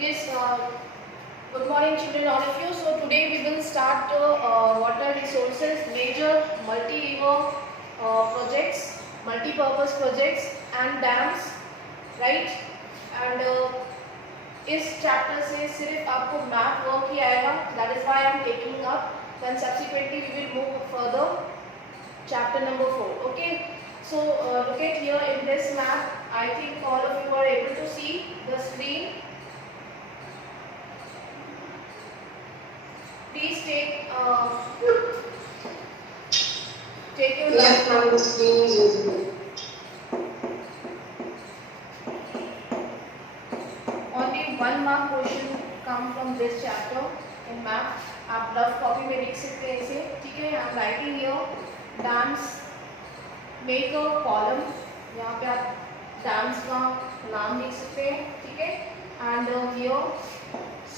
Yes, good morning children, all of you. So today we will start water resources, major multi-river projects, multi-purpose projects and dams, right? And इस chapter से सिर्फ आपको math work ही आएगा, that is why I am taking up. Then subsequently we will move further. Chapter number 4. Okay. So look at here in this map. I think all of you are able to see the screen. Please take your left from the screen is visible. Only 1 mark question come from this chapter in map. आप rough copy में लिख सकते हैं इसे, ठीक है? I am writing here dams. Make a column. यहाँ पे आप dams का नाम लिख सकते हैं, ठीक है? And here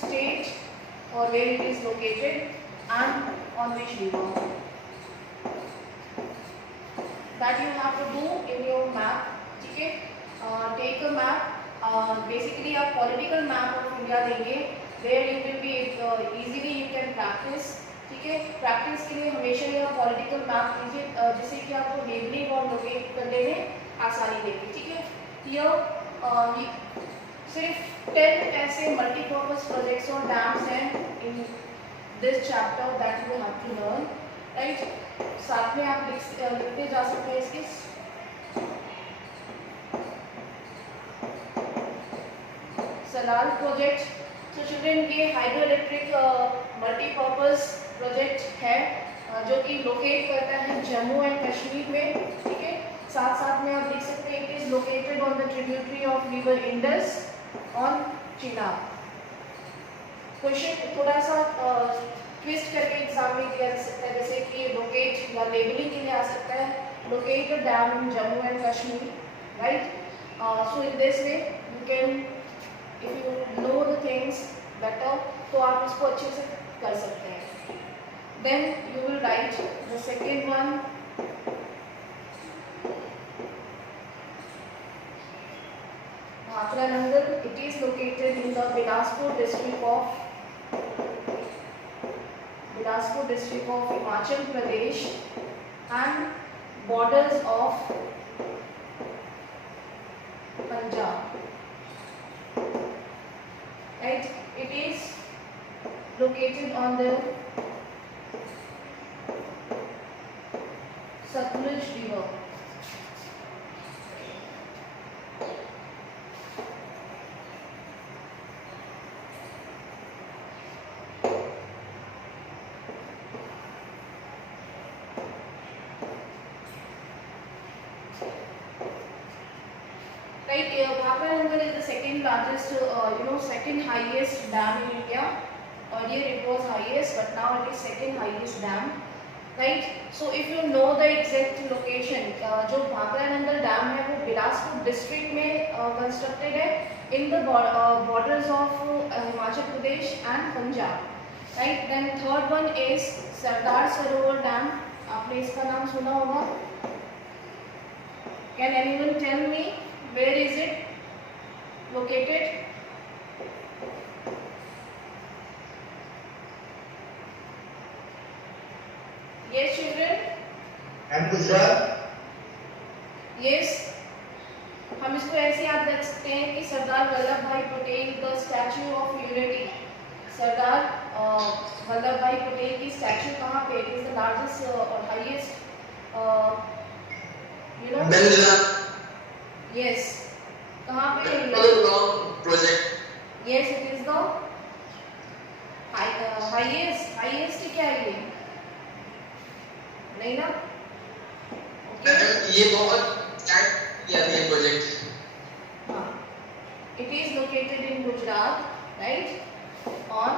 state or where it is located and on which river. That you have to do in your map, ठीक है? Take a map. Basically आप political map of India देंगे, where you will be easily you can practice, ठीक है? Practice के लिए हमेशा यह political map लीजिए, जिससे कि आपको लेबलिंग और लोकेट करने में आसानी देगी, ठीक है? Here सिर्फ 10 ऐसे मल्टीपर्पज प्रोजेक्ट्स और डैम्स हैं in this chapter that you have to learn, right? साथ में आप लिखते जा सकते हैं इसके सलाल प्रोजेक्ट. सो चिल्ड्रन ये हाइड्रो इलेक्ट्रिक मल्टीपर्पज प्रोजेक्ट है जो कि लोकेट करता है जम्मू एंड कश्मीर में, ठीक है? साथ साथ में आप लिख सकते हैं it is located on the tributary of river Indus on Chenab. Question थोड़ा सा ट्विस्ट करके एग्जाम में दिया जा सकता है, जैसे कि लोकेट या लेबलिंग के लिए आ सकता है locate the dam in Jammu and Kashmir, right? So in this way you can, if you know the things better, तो आप इसको अच्छे से कर सकते हैं. Then you will write the second one. Bhakra Nangal, it is located in the Bilaspur district of Himachal Pradesh and borders of Punjab, right? It is located on the Satluj river. Bhakra Nangal is the second largest, second highest dam in India. Earlier it was highest, but now it is second highest dam, right? So if you know the exact location, जो Bhakra Nangal dam है वो Bilaspur district में constructed है in the borders of Himachal Pradesh and Punjab, right? Then third one is Sardar Sarovar Dam. आपने इसका नाम सुना होगा. Can anyone tell me where is it located? Yes children? And Gujarat? Yes. हम इसको ऐसे याद रख सकते हैं कि Sardar Vallabh Bhai Patel the Statue of Unity. Sardar Vallabh Bhai Patel की स्टैच्यू कहाँ पे? इट इज द लार्जेस्ट और हाईएस्ट, यस. कहाँ पे? Project. Yes, it is the highest. Highest क्या है ये? नहीं ना? ये बहुत किया ये प्रोजेक्ट. हाँ. It is located in Gujarat, right? On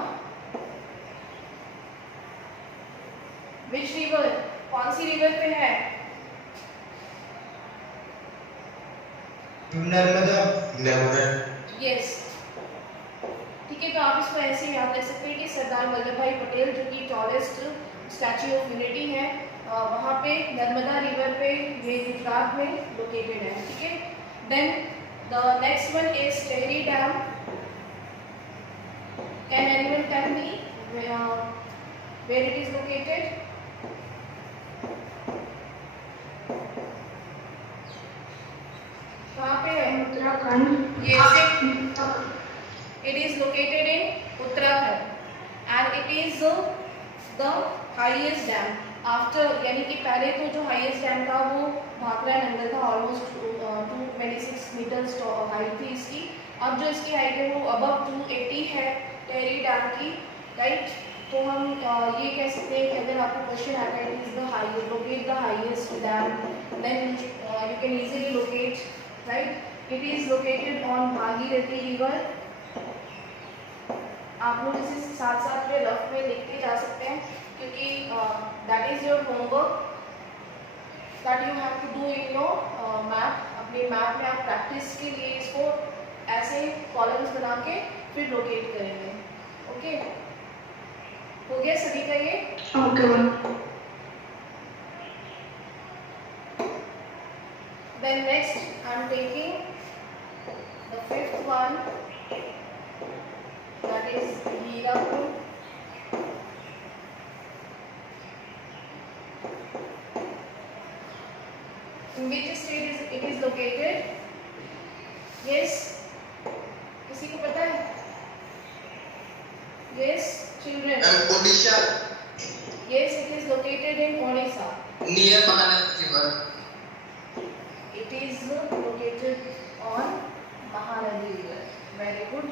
which river? कौन सी रिवर पे है? नर्मदा. Yes. ठीक है, तो आप इसको ऐसे याद रख सकते हैं कि सरदार वल्लभ भाई पटेल जो कि टॉलेस्ट स्टैच्यू ऑफ यूनिटी है, वहाँ पे नर्मदा रिवर पे ये गुजरात में लोकेटेड है, ठीक है? Then the next one is Tehri dam. Can anyone tell me where it is located? कहाँ पे है? Uttarakhand. Yes, it is located in Uttarakhand and it is the highest dam after, यानी कि पहले तो जो highest dam था वो भाखड़ा नंगल था, almost 226 मीटर्स हाइट थी इसकी। अब जो इसकी हाइट है वो above 280 है टेहरी डैम की, राइट। तो हम ये कह सकते हैं कि अगर आपको क्वेश्चन आता है it is the highest, locate the highest dam, then you can easily locate, right. It is located on Bhagirathi river. आप लोग इसे साथ साथ में रफ में लिखते जा सकते हैं क्योंकि that is your homework that you have to do in your map. अपने मैप में आप प्रैक्टिस के लिए इसको ऐसे कॉलम्स बना के फिर लोकेट करेंगे। ओके, हो गया सभी का ये? Okay ma'am. Then next I am taking the fifth one, that is Hirapur. In which state it is located? Yes, किसी को पता है? Yes, children. Odisha. Yes, it is located in Odisha. Near Mahanadi River. It is located on Mahanadi River. Very good.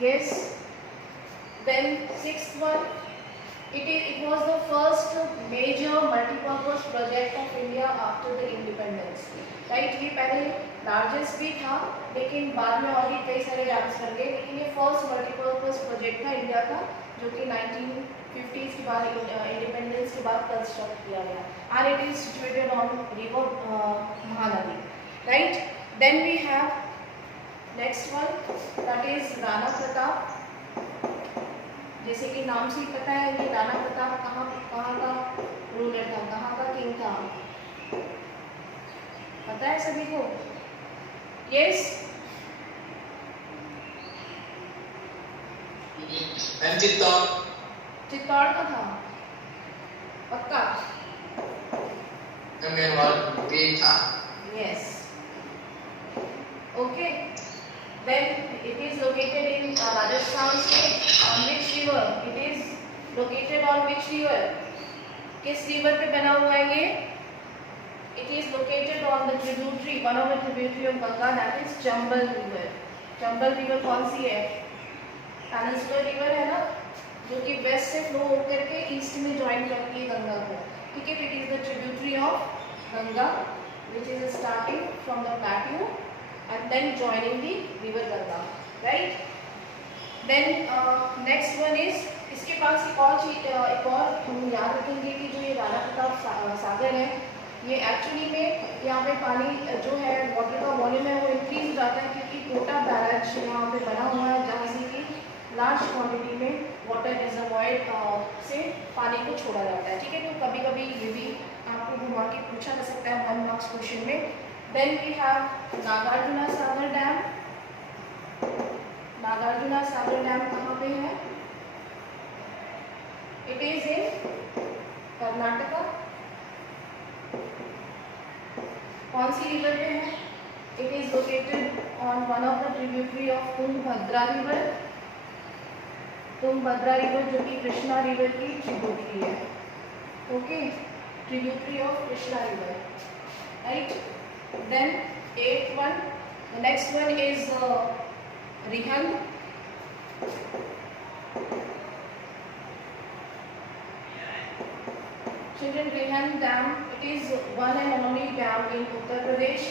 Yes. Then sixth one. It was the first major multi-purpose project of India after the independence. Right? ये पहले largest भी था, लेकिन बाद में और भी कई सारे डैम्स बन गए, लेकिन ये first multi-purpose project था इंडिया का, जो कि 1950s के बाद इंडिपेंडेंस के बाद कंस्ट्रक्ट किया गया। And it is situated on river Mahanadi. Right? Then we have next one, that is Rana Pratap. जैसे कि नाम से ही पता है ये राणा प्रताप कहाँ का रूलर था, कहाँ का किंग था, पता है सभी को? यस, चित्तौड़ का था पक्का? Yes, okay. Then it is located in Rajasthan state. On which river? It is located on which river? किस river पे बना हुआ है ये? It is located on the tributary, one of the tributary of Ganga, that is Chambal river. Chambal river कौन सी है? Peninsular river है ना, जो कि west से flow होकर के east में join करती है गंगा को। ठीक है, it is the tributary of Ganga, which is starting from the plateau and then joining the river Ganga, right? Then next one is, इसके पास एक और हम याद रखेंगे कि जो ये राणा प्रताप सागर है, ये एक्चुअली में यहाँ पे पानी जो है वाटर का वॉल्यूम है वो इंक्रीज हो जाता है क्योंकि कोटा बैराज यहाँ पे बना हुआ है जहाँ से कि लार्ज क्वांटिटी में वाटर रिजर्वॉयर से पानी को छोड़ा जाता है। ठीक है, तो कभी कभी ये भी आपको घुमा के पूछा जा सकता है 1 मार्क्स क्वेश्चन में। Then we have Nagarjuna Sagar Dam. Nagarjuna Sagar Dam कहाँ पे है? It is in Karnataka. कौन सी रिवर पे है? It is located on one of the tributary of Tungabhadra river. Tungabhadra river जो कि कृष्णा river की tributary है। Okay, tributary of Krishna river, right? Then 8th one, the next one is Rihan. Children, Rihan Dam, it is one and only dam in Uttar Pradesh.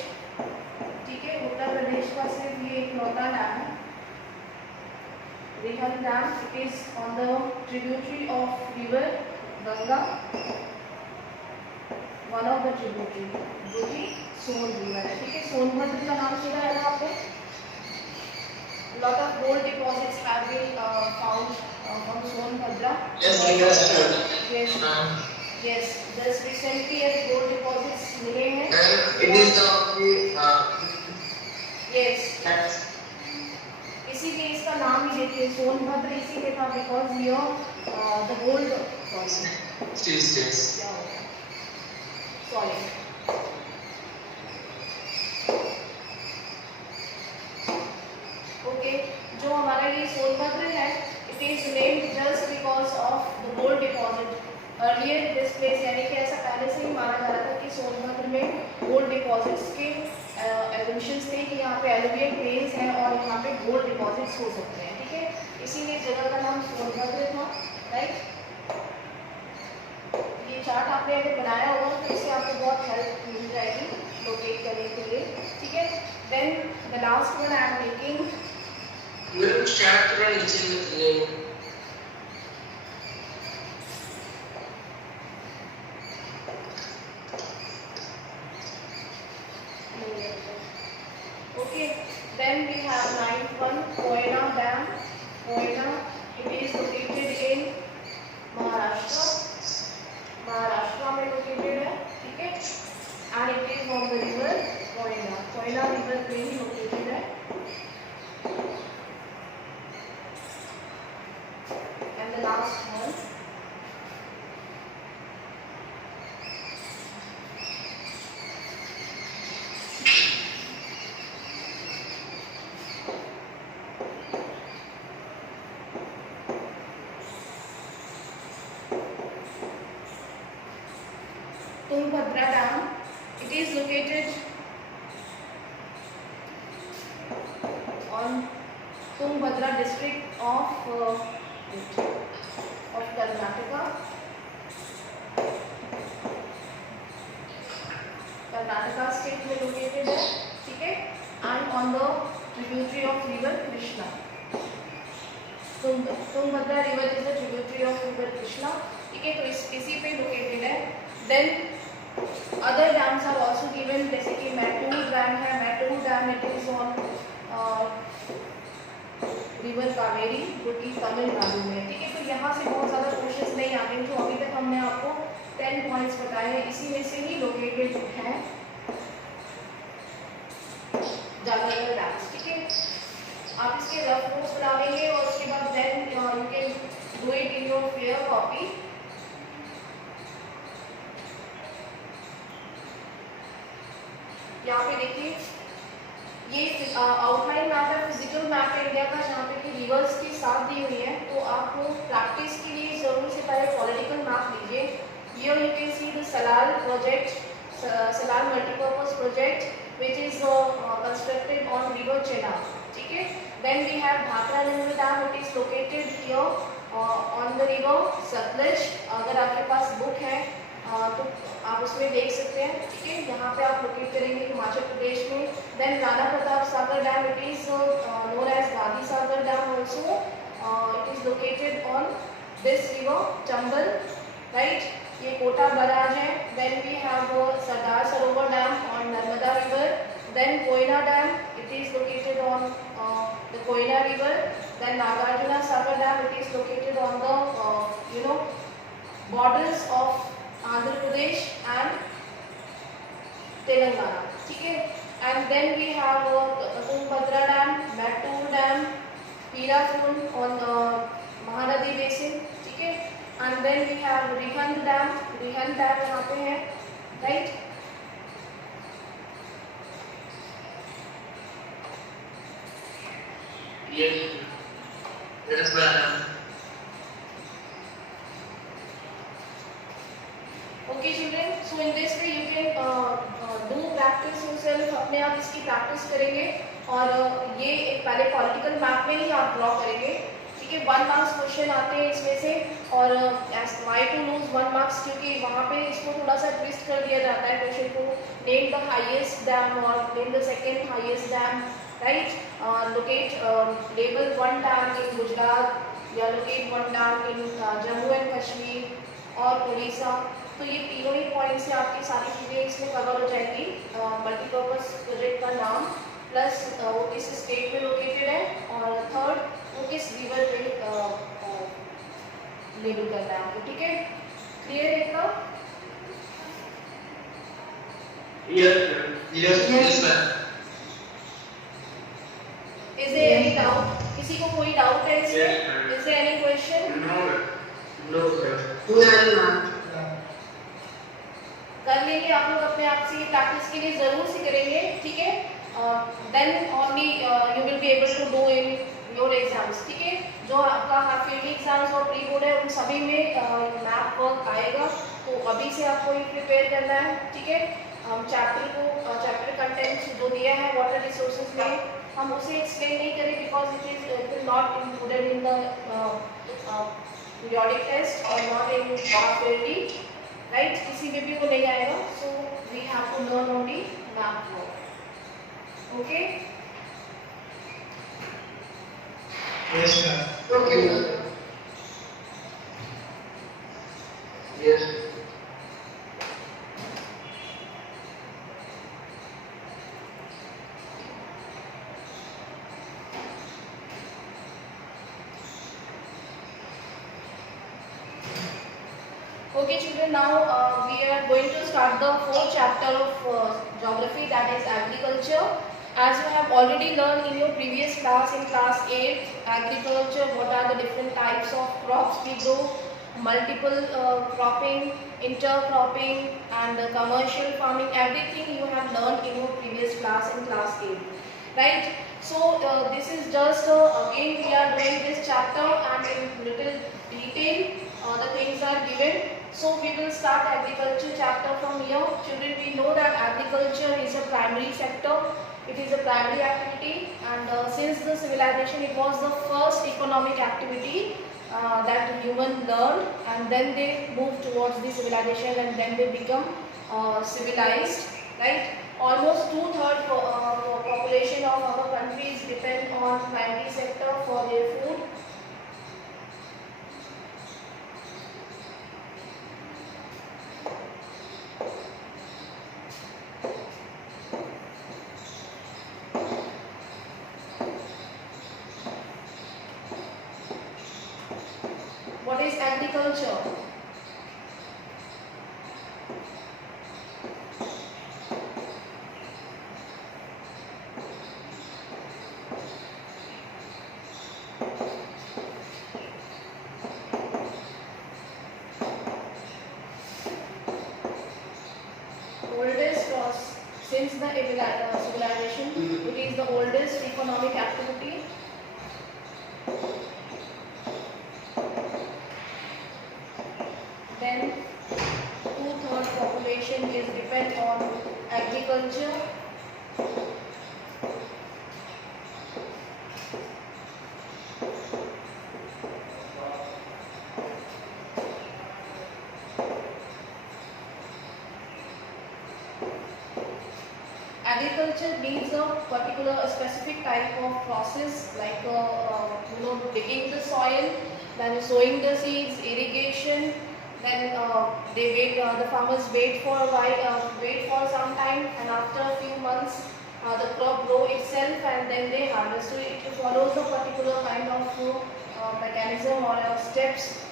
ठीक है, उत्तर प्रदेश का सिर्फ ये इकलौता डैम है। Rihan Dam, it is on the tributary of river Ganga, one of the tributary, जो कि सोन river है। ठीक है, सोनभद्र का नाम सुना है ना आपने? Lot of gold deposits have been found from Sonbhadra. Yes, I understood. Yes, yes. Just recently as gold deposits मिले हैं। It is the Yes. इसीलिए इसका नाम ही दे देखिए सोनभद्र इसीलिए था because here the gold states sorry okay, जो हमारा ये सोनभद्र है it is named just because of the gold deposit earlier this place, यानी कि ऐसा पहले से ही माना जा रहा था कि सोनभद्र में गोल्ड डिपॉजिट्स के एजम्पशंस थे कि यहाँ पे एलुवियल प्लेन्स हैं और यहाँ पे गोल्ड डिपॉजिट्स हो सकते हैं, ठीक है, इसीलिए जगह का नाम सोनभद्र था, राइट। ये चार्ट आपने अगर बनाया होगा तो इससे आपको बहुत हेल्प मिल जाएगी लोकेट करने के लिए, ठीक है। Then the last one I am making मेरे स्टार्ट थोड़ा नीचे में okay, then we have ninth one Koyna Dam. Koyna, it is located in Maharashtra में located है, ठीक है, and it is on the river Koyna river plain located है, and the last one Tungabhadra Dam. It is located on Tungabhadra district of Karnataka. Karnataka state में located है, ठीक है, and on the tributary of river Krishna. Tungabhadra river is the tributary of river Krishna, ठीक है, तो इसी पे located है। Then other dams are also given, जैसे कि मैटूर डैम है, Mettur dam it is on river Kaveri जो कि तमिलनाडु में, ठीक है, तो यहाँ से बहुत ज़्यादा क्वेश्चंस नहीं आते हैं, जो अभी तक हमने आपको 10 पॉइंट्स बताए हैं इसी में से ही लोकेटेड हैं ज़्यादातर डैम्स, ठीक है। आप इसके रफ नोट्स बना लेंगे और उसके बाद then you can do it in your fair copy. यहाँ पे देखिए ये आउटलाइन मैप है, फिजिकल मैप है इंडिया का, जहाँ पे कि रिवर्स के साथ दी हुई है, तो आपको प्रैक्टिस के लिए जरूर से पहले पॉलिटिकल मैप लीजिए। Here you can see the Salal project, Salal multipurpose project which is constructed on river Chenab, ठीक है। Then we have Bhakra River Dam, it is located here on the river Satluj। अगर आपके पास book है तो आप उसमें देख सकते हैं, ठीक है, यहाँ पे आप लोकेट करेंगे हिमाचल प्रदेश में। Then Rana Pratap Sagar dam, it is known as Gandhi Sagar dam also, it is located on this river Chambal, right, ये कोटा बराज है। Then we have Sardar Sarovar dam on Narmada river. Then Koyna dam, it is located on the Koyna river. Then Nagarjuna Sagar dam, it is located on the borders of Andhra Pradesh and Telangana, ठीक है। And then we have Tungabhadra Dam, Mattur Dam, Peerafun on Mahanadi Basin, ठीक है। And then we have Rihand Dam यहाँ पे है, right? Yes, madam. Okay children, so in this way you can do practice yourself, अपने आप इसकी practice करेंगे और ये एक पहले पॉलिटिकल मैप में ही आप ड्रॉ करेंगे, ठीक है। 1 मार्क्स क्वेश्चन आते हैं इसमें से और वाई टू लूज 1 मार्क्स, क्योंकि वहाँ पे इसको थोड़ा सा ट्विस्ट कर दिया जाता है क्वेश्चन को, नेम द हाईएस्ट डैम और name the second highest dam, right, locate label 1 dam in Gujarat या locate 1 dam in Jammu and Kashmir और उड़ीसा। तो ये तीनों ही पॉइंट्स से आपकी सारी चीज़ें इसमें कवर हो जाएंगी। मल्टीपर्पज़ प्रोजेक्ट का नाम प्लस वो किस स्टेट में लोकेटेड है और थर्ड वो किस रिवर पे लेबल करना है आपको, ठीक है। क्लियर है इतना? Yes, ma'am. Is there any doubt? किसी को कोई डाउट है इसमें? Yes, ma'am. Is there any question? No, sir. None, ma'am. कर लेंगे आप लोग अपने आप से, ये प्रैक्टिस के लिए जरूर से करेंगे, ठीक है? Then only you will be able to do in your exams, ठीक है? जो आपका हाफ ईयरली एग्जाम्स और प्री बोर्ड है उन सभी में मैप वर्क आएगा, तो अभी से आपको ये प्रिपेयर करना है, ठीक है? चैप्टर कंटेंट्स जो दिया है वाटर रिसोर्सेज में, हम उसे एक्सप्लेन नहीं करें because it is not included in the periodic test और not in half yearly, right? किसी में भी वो नहीं आएगा, so we have to learn only map work, okay? Yes, ma'am. Okay. Yes. Okay, children, now we are going to start the fourth chapter of geography, that is agriculture. As you have already learned in your previous class, in class 8, agriculture, what are the different types of crops we grow, multiple cropping, intercropping and commercial farming, everything you have learned in your previous class in class 8, right? So this is just again we are doing this chapter and in little detail the things are given. So we will start agriculture chapter from here. Children, we know that agriculture is a primary sector. It is a primary activity, and since the civilization, it was the first economic activity that human learned, and then they moved towards the civilization, and then they become civilized, right? Almost two-thirds population of our countries depend on primary sector for their food. What is agriculture? Oldest since the civilization, it is the oldest economic activity. Then two-thirds population is depend on agriculture. Agriculture needs a particular specific type of process, like digging the soil, then sowing the seeds, irrigation. Then they wait. The farmers wait for a while, wait for some time, and after a few months, the crop grow itself, and then they harvest. So it follows a particular kind of mechanism or steps.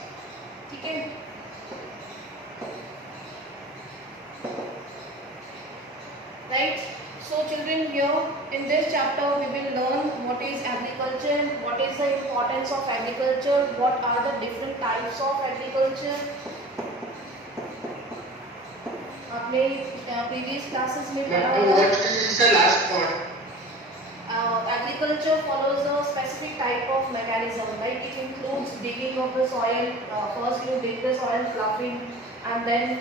Okay. Right. So children, here in this chapter we will learn what is agriculture, what is the importance of agriculture, what are the different types of agriculture. आपने previous classes में पढ़ा Ma'am, होगा. what is the last part? Agriculture follows a specific type of mechanism, right? It includes digging of the soil. First you dig the soil, ploughing, and then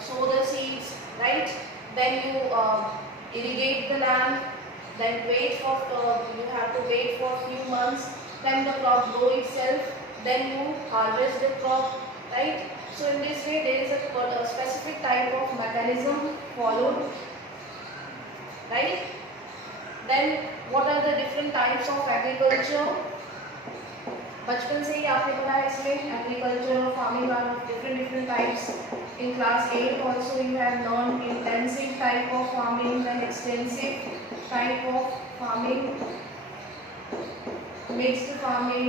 sow the seeds, right? Then you irrigate the land, then wait for, you have to wait for a few months, then the crop grow itself, then you harvest the crop, right? So in this way there is a specific type of mechanism followed, right? Then what are the different types of agriculture? बचपन से ही आपने पढ़ा है इसमें agriculture और farming are different types. In class 8 also you have learned intensive type of farming and extensive type of farming, mixed farming.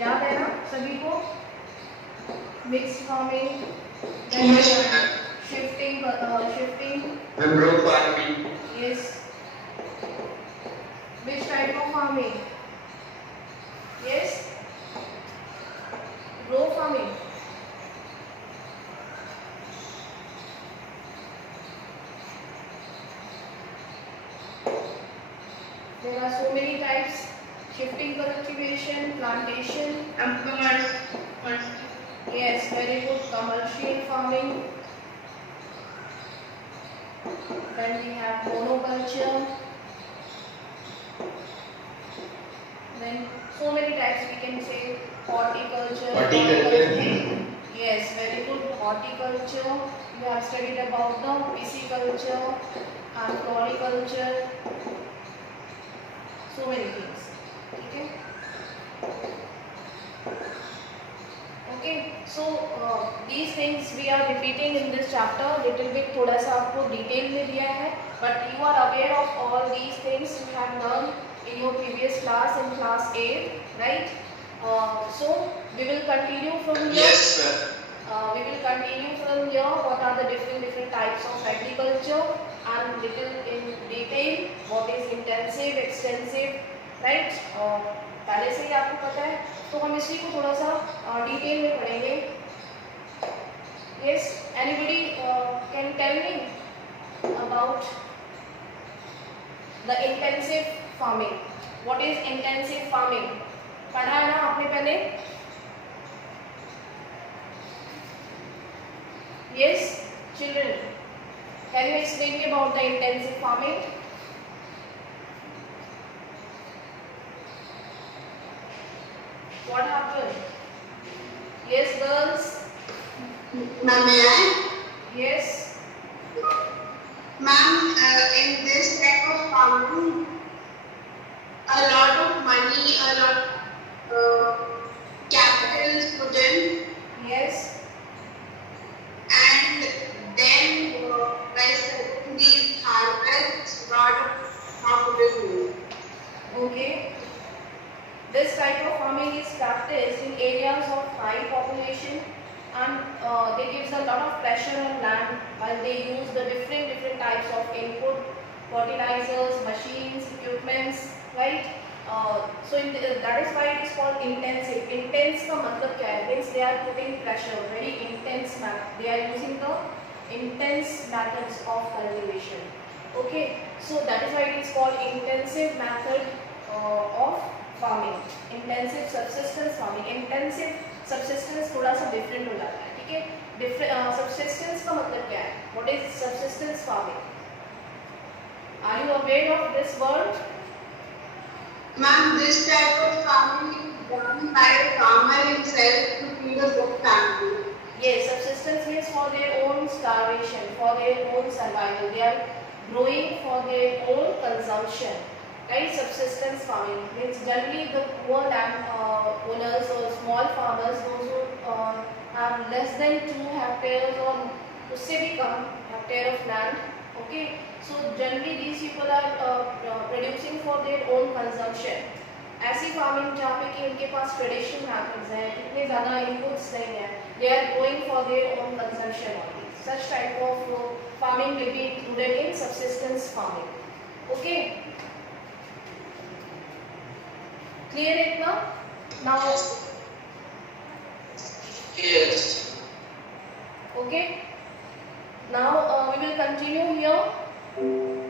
याद है ना सभी को? Mixed farming, then Yes, ma'am. shifting. Mangrove farming. Yes. Which type of farming? There are so many types: shifting cultivation, plantation. Yes, very good. Commercial farming. Then we have monoculture. Then so many types we can say: horticulture. Horticulture. Yes, very good. Horticulture. You have studied about the pisciculture and floriculture. So many things. Okay. Okay. So these things we are repeating in this chapter. Little bit थोड़ा सा आपको detail में दिया है. But you are aware of all these things you have learned in your previous class in class 8, right? So we will continue from here. Yes, sir. We will continue from here. What are the different types of agriculture and little in detail what is intensive, extensive, right? पहले से ही आपको पता है, तो हम इसी को थोड़ा सा डिटेल में पढ़ेंगे. Yes, anybody can tell me about the intensive farming? What is intensive farming? पढ़ा है ना आपने पहले? Yes, children, can you explain me about the intensive farming? What happened? Yes, girls. Ma'am, may I? Yes. Ma'am, in this type of farming, a lot of money, a lot capital is put in, Yes. and then by selling these harvests, lot of profit is made. Okay. This type of farming is practiced in areas of high population, and they gives a lot of pressure on land while they use the different types of input, fertilizers, machines, equipments, right? So that is why it is called intensive. Intense का मतलब क्या है? Means they are putting pressure, very intense method. They are using the intense methods of cultivation. Okay, so that is why it is called intensive method of farming. Intensive subsistence farming. Intensive subsistence थोड़ा सा different हो जाता है, ठीक है? Different subsistence का मतलब क्या है? What is subsistence farming? Are you aware of this word? Ma'am, this type of farming is done by the farmer himself to feed a good family. Yes, subsistence means for their own starvation, for their own survival. They are growing for their own consumption. Right? Subsistence farming means generally the poor land owners or small farmers, those who have less than 2 hectares or उससे भी कम hectare of land. Okay, so generally these people are producing for their own consumption. ऐसी farming जहाँ पे कि उनके पास traditional methods हैं, इतने ज़्यादा इनपुट्स नहीं हैं, they are growing for their own consumption only. Such type of farming will be included in subsistence farming. Okay. Clear it now? Now, Yes. okay. Now we will continue here.